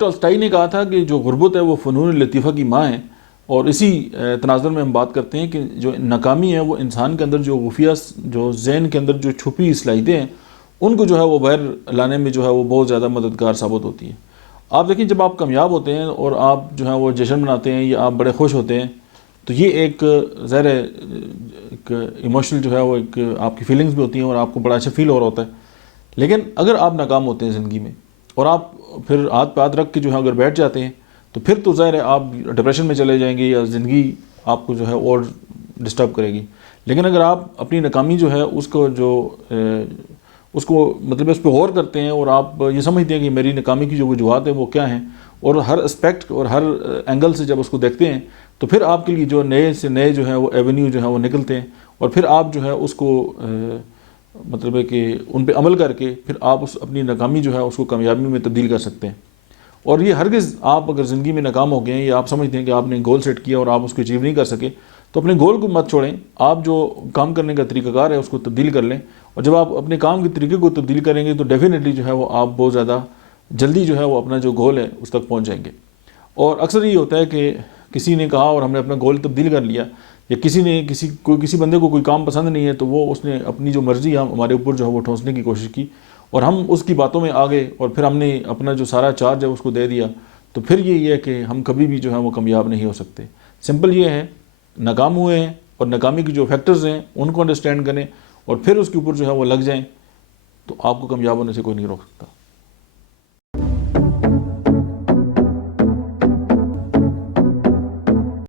Tolstoy نے کہا تھا کہ جو غربت ہے وہ فنون لطیفہ کی ماں ہے، اور اسی تناظر میں ہم بات کرتے ہیں کہ جو ناکامی ہے وہ انسان کے اندر جو خفیہ جو ذہن کے اندر جو چھپی صلاحیتیں ہیں ان کو جو ہے وہ باہر لانے میں جو ہے وہ بہت زیادہ مددگار ثابت ہوتی ہے۔ آپ دیکھیں جب آپ کامیاب ہوتے ہیں اور آپ جو ہے وہ جشن مناتے ہیں یا آپ بڑے خوش ہوتے ہیں تو یہ ایک ظاہر ہے ایک ایموشنل جو ہے وہ ایک آپ کی فیلنگز بھی ہوتی ہیں اور آپ کو بڑا اچھا فیل ہو رہا ہوتا ہے۔ لیکن اگر آپ ناکام ہوتے ہیں زندگی میں اور آپ پھر ہاتھ پہ ہاتھ رکھ کے جو ہے اگر بیٹھ جاتے ہیں تو پھر تو ظاہر ہے آپ ڈپریشن میں چلے جائیں گے یا زندگی آپ کو جو ہے اور ڈسٹرب کرے گی۔ لیکن اگر آپ اپنی ناکامی جو ہے اس کو مطلب اس پہ غور کرتے ہیں اور آپ یہ سمجھتے ہیں کہ میری ناکامی کی جو وجوہات ہیں وہ کیا ہیں، اور ہر اسپیکٹ اور ہر اینگل سے جب اس کو دیکھتے ہیں تو پھر آپ کے لیے جو نئے سے نئے جو ہیں وہ ایونیو جو ہیں وہ نکلتے ہیں، اور پھر آپ جو ہے اس کو مطلب ہے کہ ان پہ عمل کر کے پھر آپ اپنی ناکامی جو ہے اس کو کامیابی میں تبدیل کر سکتے ہیں۔ اور یہ ہرگز آپ اگر زندگی میں ناکام ہو گئے ہیں یا آپ سمجھتے ہیں کہ آپ نے گول سیٹ کیا اور آپ اس کو اچیو نہیں کر سکے تو اپنے گول کو مت چھوڑیں، آپ جو کام کرنے کا طریقہ کار ہے اس کو تبدیل کر لیں، اور جب آپ اپنے کام کے طریقے کو تبدیل کریں گے تو ڈیفینیٹلی جو ہے وہ آپ بہت زیادہ جلدی جو ہے وہ اپنا جو گول ہے اس تک پہنچ جائیں گے۔ اور اکثر یہ ہوتا ہے کہ کسی نے کہا اور ہم نے اپنا گول تبدیل کر لیا، یا کسی بندے کو کوئی کام پسند نہیں ہے تو وہ اس نے اپنی جو مرضی ہمارے اوپر جو ہے وہ ٹھونسنے کی کوشش کی اور ہم اس کی باتوں میں آ گئے اور پھر ہم نے اپنا جو سارا چارج ہے اس کو دے دیا، تو پھر یہ ہے کہ ہم کبھی بھی جو ہے وہ کامیاب نہیں ہو سکتے۔ سمپل یہ ہے، ناکام ہوئے ہیں اور ناکامی کی جو فیکٹرز ہیں ان کو انڈرسٹینڈ کریں اور پھر اس کے اوپر جو ہے وہ لگ جائیں تو آپ کو کامیاب ہونے سے کوئی نہیں روک سکتا۔